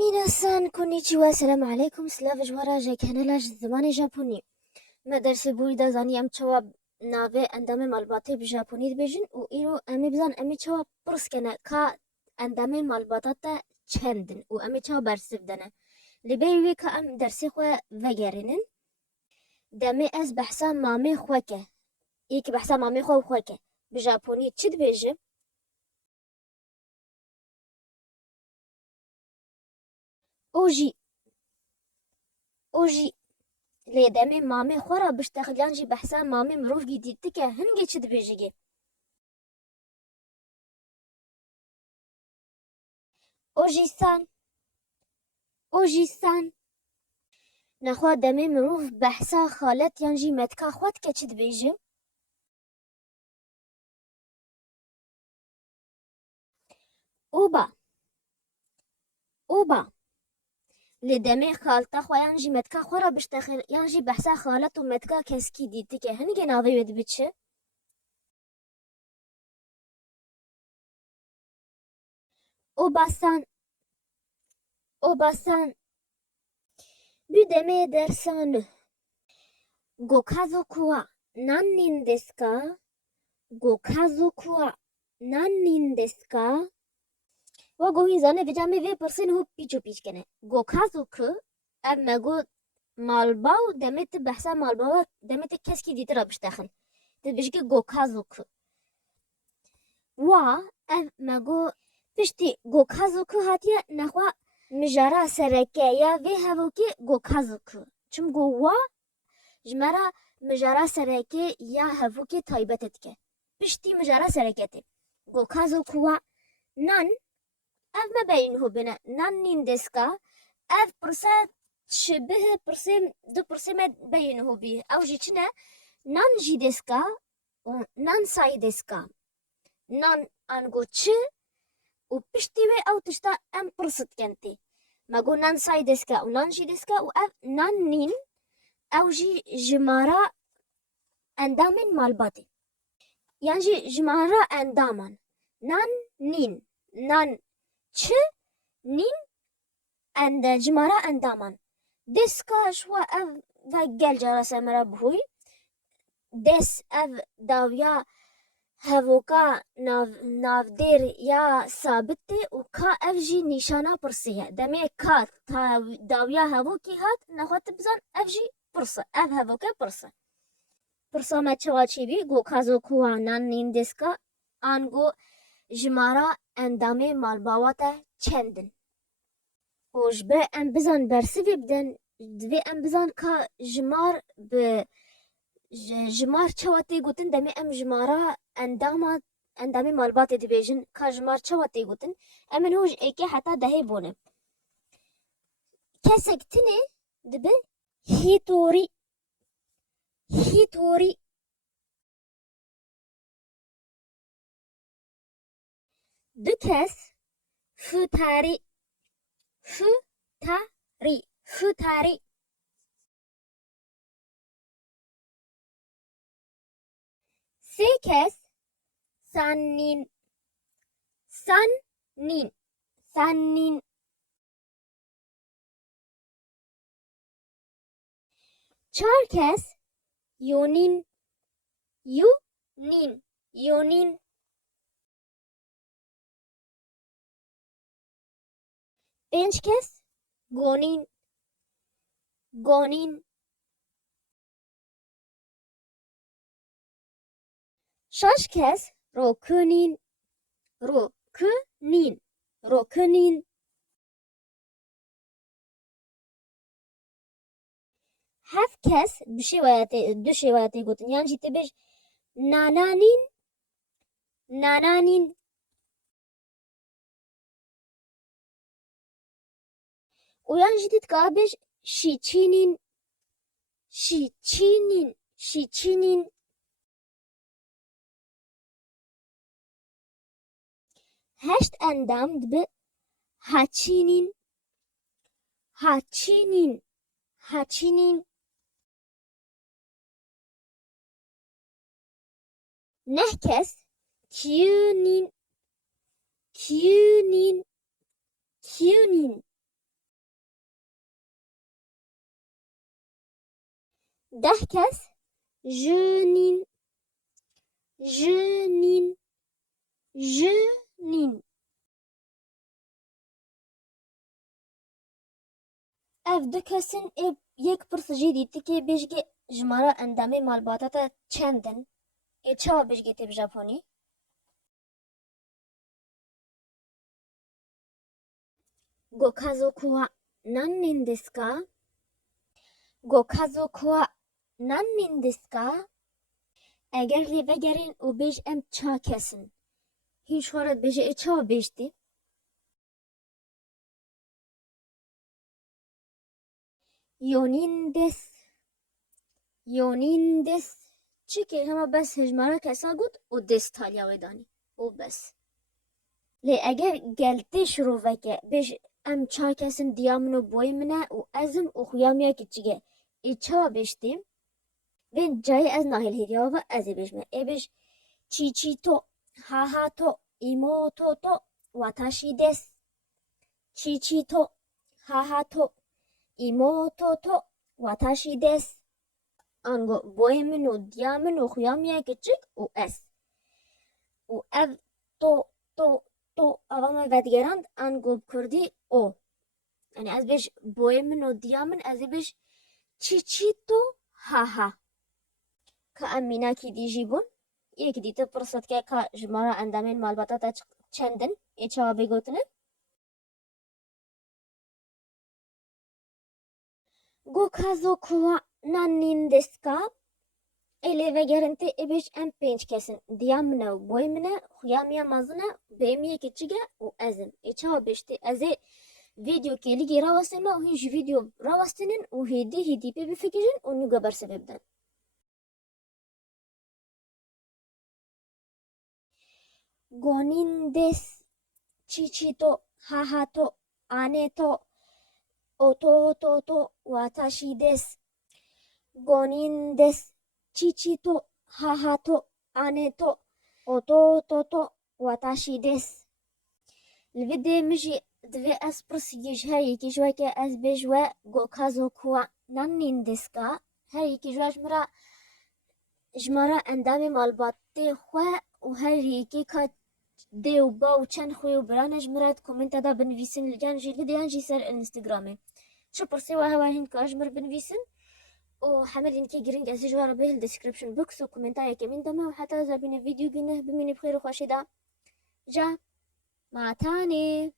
ميناسان كونيتشوا السلام عليكم سلاف جوارا جاي كانالاج زماني جابوني مدرسة بويدا زاني ام تشواب نافي اندامي مالباتي بجابوني بيجن و ايرو امي بزان امي تشواب برسكنا كا اندامي مالباتاتا چندن و امي تشواب برسف دنا لبيوي كا ام درسي خوا وگرنن دامي از بحثا مامي خواكه ايك بحثا مامي خوا خواكه بجابوني چد بيجن اوجي اوجي لێدەمێ مامێ خۆرا بشتەخلیانجی بەحسا مامێ مرۆڤگی دیتکە هەنگێ چ دبێژگێ ئۆژیسان نەخوا دەمێ مرۆڤ بەحسا خالەت یانجی مەتکا خوات کە چ دبێژێ ئۆبا لێدەمێ خالتە خوا یانجی مەتکا خۆرا بشتەخل یانجی بەحسا خالەت و مەتکا کەسکی دیتکە هەنگێ ناوێ وێ دبچێ ئۆباسان بی دەمێ دەرسانە گۆکازۆکو wa نانین desu ka گۆکازۆکو wa نانین desu ka و گوهی زانه ویجامه وی پرسین هو پیچو پیچ کنه گۆکازۆکو ev me got malbaw demet behsa malbawa demet keskî dîtir a biştexin dibêjike gۆkazۆku wa ev me got piştî gۆkazۆku hatiye nexwa mijara sereke ya vê hevokê gۆkazۆku çimgo wa ji me re mijara serekê ya hevokê taybet dike piştî mijara sereketê gۆkazۆku wa nan ev me beyîn hû bine nanîn desu ka ev pirse şibih pirsê du pirsê me beyîn hû bî ew jî çi ne nan jî desu ka û nan sayî desu ka nan ango çi û piştî wê ew tişta em pirs dikin tê me got nan sayî desu ka û nan jî desu ka û ev nan nîn ew jî ji mara endamên malbatê yan jî ji mara endaman nan nîn nan çi nîn ji mara endaman desu ka ji we ev ve gel cara ser me re bihûy des ev dawiya hevoka navdêr ya sabit tê û ka ev jî nîşana pirsê ye demê ka dawiya hevokê hat nexwe tu bizan ev jî pirs e ev hevoke pirs e pirsa me çawa çêbî gۆkazۆku wa nan nîn desu ka ango ji mara endamê malbawa te çendin û ji ber em bizan bersivê bidin divê em bizan ka ji mar bi ji mar çawa tê gotin demê em ji mara endamê malbatê dibêjin ka ji mar çawa tê gotin em ên hû ji êkê heta dehê bûne kesek tinê dibe hîtorî du kes fûtarî sê kes sannîn çar kes yûnîn pênc kes gonîn şaş kes rokûnîn heft kes du şêwaya tê gotin yan jî tu bêj nananîn û yan jî tu dikare bêj şîçînîn heşt endam dibe haçînîn neh kes kiyûnîn ده کس جنین جنین جنین ev du kesin yek pirsî dîtike bêjî ji mara endamê malbata te çend in? Çawa bêjî tê bi Japonî? Gokazoku wa nannin desu ka? Gokazoku wa nannin desu ka? Eger lê vegerên û bêj em ça kesin, hîn ji xwe re dibêje çawa bêjtî? Yonin desu Yonin desu çikê hema bes hejmara kesa got û dest taliya wê danî û bes. Lê eger geltê şiroveke bêj em ça kesin diya min û boyê min e û ezim û xuya me ya kiçik e, çawa bêjtî? Vê cayê ez nahêlhêriya we ez ê bêjme. Bêj çîçî to, haha to, imoto to, watashi desu. Çîçî to, haha to, imoto to, watashi desu. Ango boyê min û diya min û xuya me ya kiçik û ez. û ev to ava me vedgerand ango bi Kurdî o. Yani ez bêj boyê min û diya min ez ê bêj çîçî to haha. Ka em mînakî dî jî bûn. Yekî dîtî pirsîdike ka ji mara endamên malbata te çend in? Çawa bêgotine? Gokazoku wa nannin desu ka? Lê vegerin tê bêj em pênc kesin. Diya min e û boyê min e, xuya me ya mezin e, bêyê me yê kiçik e û ez im. Çawa bêjtî? Ez ê vîdeo ligî rawestînme û hîn ji vîdeo rawestînin û hêdî pê bifikirin û nû gebersivê bidin. Gonin desu çîçî to, haha to, ane to, ototo to, watashi desu. Gonin desu çîçî to, haha to, ane to, ototo to, watashi desu. Li vîdyoyê min jî divê ez pirsîkê ji her yekî ji weke ez bêj we gokazoku wa nannin desu ka? Her yekî ji we ji mara endamê malbatê xwe û her yekê ka dê û ba û çend xwe û biran e ji min re komenta da binivîsin yan jî vîdyoyan jî ser Instagramê. Çi pirsê we hewa hîn ka ji min re binivîsin û hemê lînkê giring ez ê ji we re bêhil description box û komentayekê min deme û heta ez bîne vîdyo bîne bimînî bi xêr û xweşî da. Ja, ma tanê.